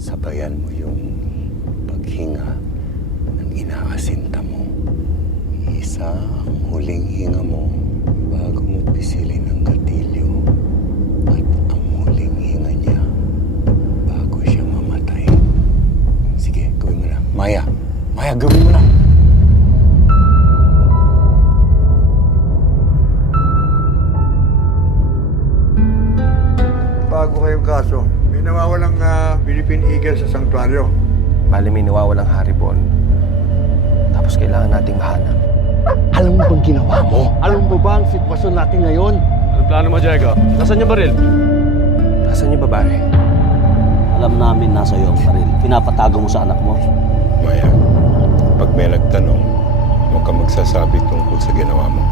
sabayan mo yung paghinga ng inaasinta mo. Isa ang huling hinga mo bago mo pisilin ang gatilyo. At ang huling hinga niya bago siya mamatay. Sige, gawin mo na. Maya! Maya, gawin mo na! Bago kayong kaso, may nawawalang Philippine Eagle sa sanktuaryo. Bali may nawawalang haribon. Tapos kailangan nating mahanap. Alam mo bang ginawa mo? Alam mo ba ang sitwasyon natin ngayon? Anong plano mo, Diego? Nasaan yung baril? Nasaan yung babae? Alam namin nasa iyo ang baril. Pinapatago mo sa anak mo. Maya, pag may nagtanong, huwag ka magsasabi tungkol sa ginawa mo.